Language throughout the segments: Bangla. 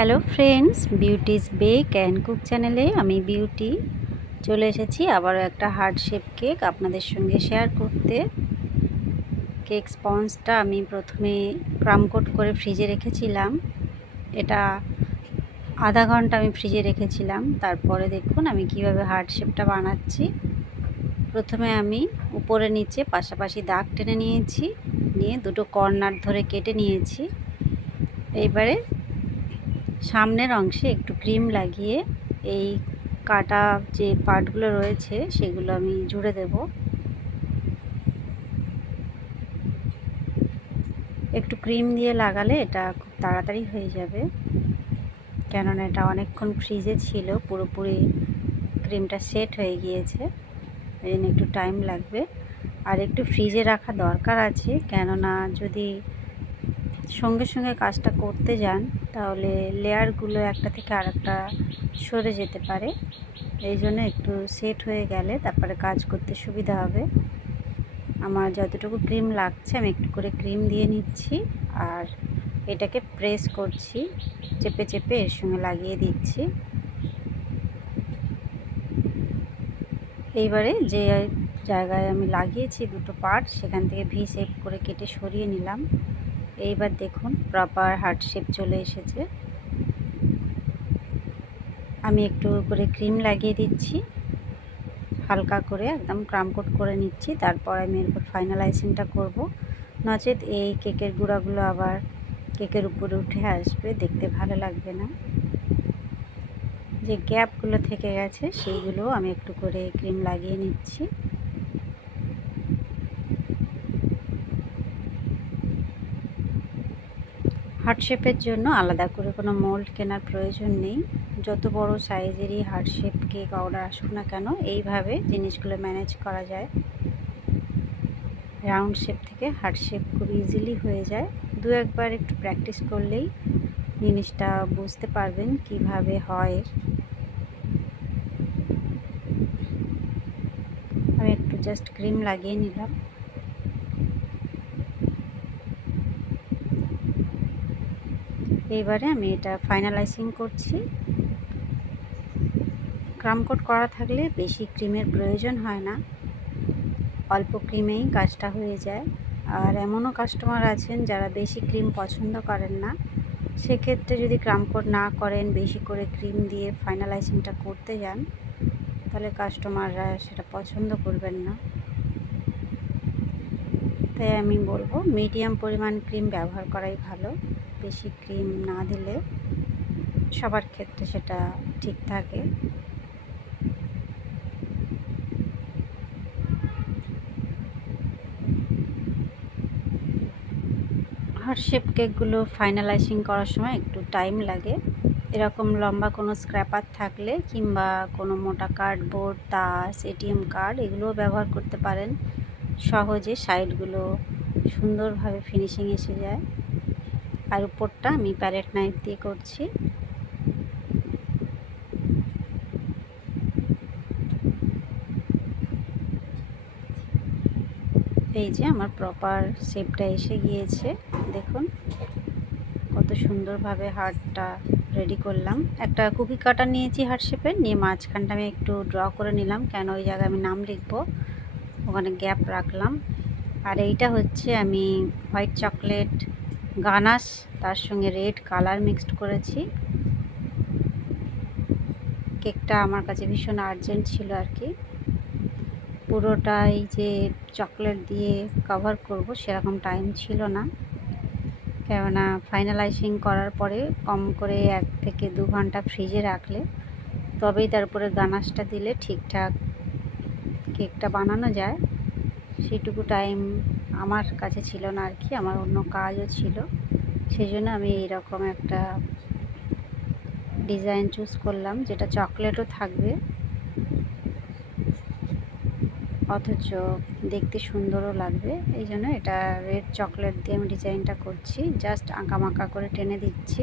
Hello friends, Beauty's bake and cook চ্যানেলে আমি বিউটি চলে এসেছি আবারও একটা হার্ট শেপ কেক আপনাদের সঙ্গে শেয়ার করতে। কেক স্পঞ্জটা আমি প্রথমে ক্রাম কোট করে ফ্রিজে রেখেছিলাম। এটা আধা ঘন্টা আমি ফ্রিজে রেখেছিলাম। তারপরে দেখুন আমি কিভাবে হার্ট শেপটা বানাচ্ছি। প্রথমে আমি উপরে নিচে পাশাপাশি দাগ টেনে নিয়েছি, নিয়ে দুটো কর্নার ধরে কেটে নিয়েছি। এইবারে সামনের অংশে একটু ক্রিম লাগিয়ে এই কাটা যে পার্টগুলো রয়েছে সেগুলো আমি জুড়ে দেব। একটু ক্রিম দিয়ে লাগালে এটা খুব তাড়াতাড়ি হয়ে যাবে, কেননা এটা অনেকক্ষণ ফ্রিজে ছিল, পুরোপুরি ক্রিমটা সেট হয়ে গিয়েছে, এই জন্য একটু টাইম লাগবে। আর একটু ফ্রিজে রাখা দরকার আছে, কেননা যদি সঙ্গে সঙ্গে কাজটা করতে যান তাহলে লেয়ারগুলো একটা থেকে আরেকটা সরে যেতে পারে। এই জন্য একটু সেট হয়ে গেলে তারপরে কাজ করতে সুবিধা হবে। আমার যতটুকু ক্রিম লাগছে আমি একটু করে ক্রিম দিয়ে নিচ্ছি, আর এটাকে প্রেস করছি, চেপে চেপে এর সঙ্গে লাগিয়ে দিচ্ছি। এইবারে যে জায়গায় আমি লাগিয়েছি দুটো পার্ট, সেখান থেকে ভি শেপ করে কেটে সরিয়ে নিলাম। এইবার দেখুন প্রপার হার্ট শেপ চলে এসেছে। আমি একটু করে ক্রিম লাগিয়ে দিচ্ছি, হালকা করে একদম ক্রাম কোট করে নিচ্ছি। তারপর আমি এরপর ফাইনালাইজিংটা করব, নচেত এই কেকের গুঁড়াগুলো আবার কেকের উপরে উঠে আসবে, দেখতে ভালো লাগবে না। যে গ্যাপগুলো থেকে গেছে সেইগুলো আমি একটু করে ক্রিম লাগিয়ে নিচ্ছি। হার্ট শেপের জন্য আলাদা করে কোনো মোল্ড কেনার প্রয়োজন নেই। যত বড় সাইজেরই হার্ট শেপ কেক অর্ডার আসুক না কেন, এইভাবে জিনিসগুলো ম্যানেজ করা যায়। রাউন্ড শেপ থেকে হার্ট শেপ খুব ইজিলি হয়ে যায়। দু একবার একটু প্র্যাকটিস করলেই জিনিসটা বুঝতে পারবেন কিভাবে হয়। আমি একটু জাস্ট ক্রিম লাগিয়ে নিলাম। এইবারে আমি এটা ফাইনালাইজিং করছি। ক্রাম কোট করা থাকলে বেশি ক্রিমের প্রয়োজন হয় না, অল্প ক্রিমেই কাজটা হয়ে যায়। আর এমনও কাস্টমার আছেন যারা বেশি ক্রিম পছন্দ করেন না, সেক্ষেত্রে যদি ক্রাম কোট না করেন, বেশি করে ক্রিম দিয়ে ফাইনালাইজিংটা করতে যান, তাহলে কাস্টমাররা সেটা পছন্দ করবেন না। তাই আমি বলবো মিডিয়াম পরিমাণ ক্রিম ব্যবহার করাই ভালো। বেশি ক্রিম না দিলে সবার ক্ষেত্রে সেটা ঠিক থাকে। হার্ট শেপ কেকগুলো ফাইনালাইজিং করার সময় একটু টাইম লাগে। এরকম লম্বা কোনো স্ক্র্যাপার থাকলে কিংবা কোনো মোটা কার্ডবোর্ড, তাস, এটিএম কার্ড এগুলোও ব্যবহার করতে পারেন, সহজে সাইডগুলো সুন্দরভাবে ফিনিশিং এসে যায়। আর উপরটা আমি প্যালেট নাইফ দিয়ে করছি। এই যে আমার প্রপার শেপটা এসে গিয়েছে, দেখুন কত সুন্দরভাবে হার্টটা রেডি করলাম। একটা কুকি কাটার নিয়েছি হার্ট শেপের, নিয়ে মাঝখানটা আমি একটু ড্র করে নিলাম, কেন ওই জায়গায় আমি নাম লিখবো, ওখানে গ্যাপ রাখলাম। আর এইটা হচ্ছে আমি হোয়াইট চকলেট গানাশ, তার সঙ্গে রেড কালার মিক্সড করেছি। কেকটা আমার কাছে ভীষণ আর্জেন্ট ছিল আর কি, পুরোটাই যে চকলেট দিয়ে কভার করব সেরকম টাইম ছিল না, কেননা ফাইনালাইজিং করার পরে কম করে 1 থেকে 2 ঘন্টা ফ্রিজে রাখলে তবেই তারপরে গানাশটা দিলে ঠিকঠাক কেকটা বানানো যায়। সেটুকু টাইম আমার কাছে ছিল না আর কি, আমার অন্য কাজও ছিল, সেই জন্য আমি এইরকম একটা ডিজাইন চুজ করলাম যেটা চকলেটও থাকবে অথচ দেখতে সুন্দরও লাগবে। এই জন্য এটা রেড চকলেট দিয়ে আমি ডিজাইনটা করছি, জাস্ট আঁকামাঁকা করে টেনে দিচ্ছি।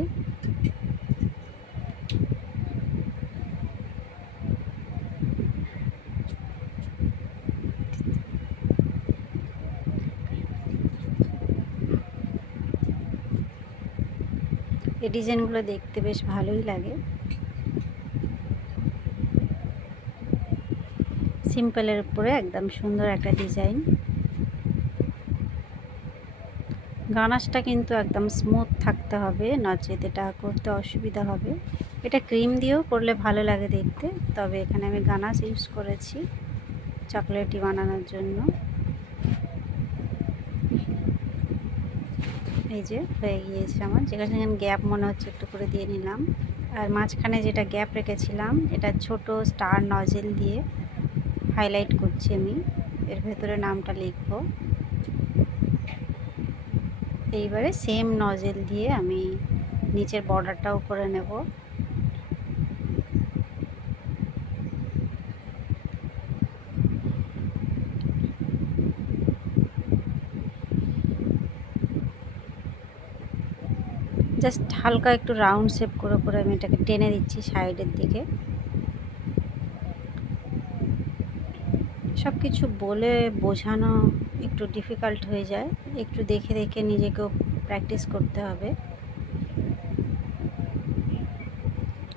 এই ডিজাইনগুলো দেখতে বেশ ভালোই লাগে। সিম্পলের উপরে একদম সুন্দর একটা ডিজাইন। গানাশটা কিন্তু একদম স্মুথ থাকতে হবে, নচেত এটা করতে অসুবিধা হবে। এটা ক্রিম দিয়েও করলে ভালো লাগে দেখতে, তবে এখানে আমি গানাশ ইউজ করেছি চকলেটি বানানোর জন্য। এই যে হয়ে গিয়েছে আমার, যেখানে গ্যাপ মনে হচ্ছে একটু করে দিয়ে নিলাম। আর মাঝখানে যেটা গ্যাপ রেখেছিলাম এটা ছোট স্টার নজেল দিয়ে হাইলাইট করছি আমি, এর ভেতরে নামটা লিখব। এইবারে সেম নজেল দিয়ে আমি নিচের বর্ডারটাও করে নেব। জাস্ট হালকা একটু রাউন্ড শেপ করে করে আমি এটাকে টেনে দিচ্ছি সাইডের দিকে। সব কিছু বলে বোঝানো একটু ডিফিকাল্ট হয়ে যায়, একটু দেখে দেখে নিজেকেও প্র্যাকটিস করতে হবে।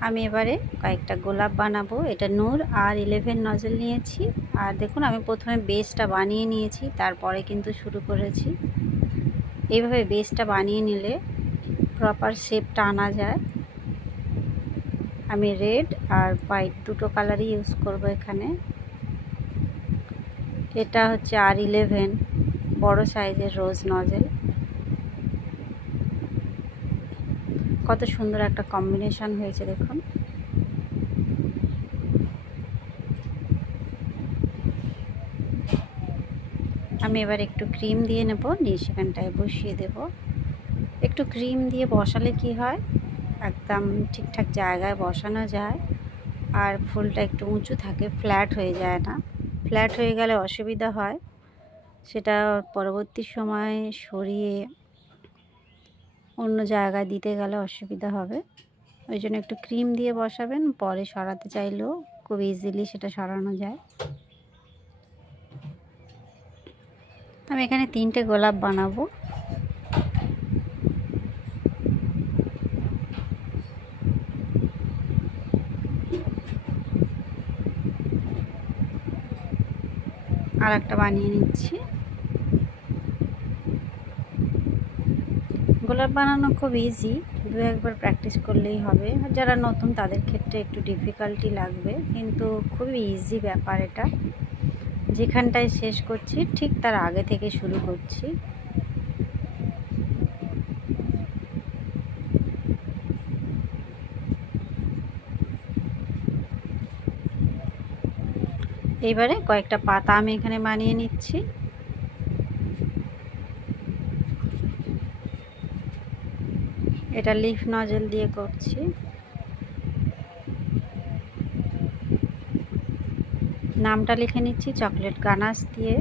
আমি এবারে কয়েকটা গোলাপ বানাবো। এটা নূর আর 11 নজল নিয়েছি। আর দেখুন আমি প্রথমে বেসটা বানিয়ে নিয়েছি, তারপরে কিন্তু শুরু করেছি। এইভাবে বেসটা বানিয়ে নিলে প্রপার শেপটা আনা যায়। আমি রেড আর হোয়াইট দুটো কালারই ইউজ করব এখানে। এটা হচ্ছে R11 বড় সাইজের রোজ নজেল। কত সুন্দর একটা কম্বিনেশন হয়েছে দেখুন। আমি এবার একটু ক্রিম দিয়ে নেব, নিয়ে সেখানটায় বসিয়ে দেব। একটু ক্রিম দিয়ে বসালে কি হয়, একদম ঠিকঠাক জায়গায় বসানো যায়, আর ফুলটা একটু উঁচু থাকে, ফ্ল্যাট হয়ে যায় না। ফ্ল্যাট হয়ে গেলে অসুবিধা হয়, সেটা পরবর্তী সময়ে সরিয়ে অন্য জায়গায় দিতে গেলে অসুবিধা হবে। ওই জন্য একটু ক্রিম দিয়ে বসাবেন, পরে সরাতে চাইলেও খুব ইজিলি সেটা সরানো যায়। আমি এখানে 3টে গোলাপ বানাবো। আর একটা বানিয়ে নিচ্ছি। গোলাপ বানানো খুব ইজি, দু একবার প্র্যাকটিস করলেই হবে। আর যারা নতুন তাদের ক্ষেত্রে একটু ডিফিকাল্টি লাগবে, কিন্তু খুবই ইজি ব্যাপার এটা। যেখানটায় শেষ করছি ঠিক তার আগে থেকে শুরু করছি। এইবারে কয়েকটা পাতা আমি এখানে বানিয়ে নিচ্ছি। এটা লিফ নজল দিয়ে করছি। নামটা লিখে নিচ্ছি চকলেট গানাশ দিয়ে।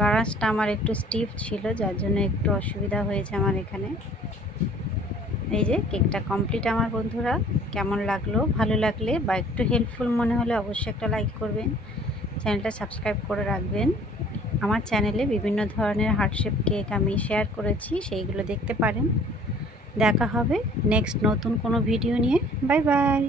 গানাশটা আমার একটু স্টিফ ছিল, যার জন্য একটু অসুবিধা হয়েছে আমার এখানে। এই যে কেকটা কমপ্লিট আমার বন্ধুরা। কেমন লাগলো, ভালো লাগলে বা একটু হেল্পফুল মনে হলে অবশ্যই একটা লাইক করবেন, চ্যানেলটা সাবস্ক্রাইব করে রাখবেন। আমার চ্যানেলে বিভিন্ন ধরনের হার্ট শেপ কেক আমি শেয়ার করেছি, সেইগুলো দেখতে পারেন। দেখা হবে নেক্সট নতুন কোনো ভিডিও নিয়ে। Bye bye.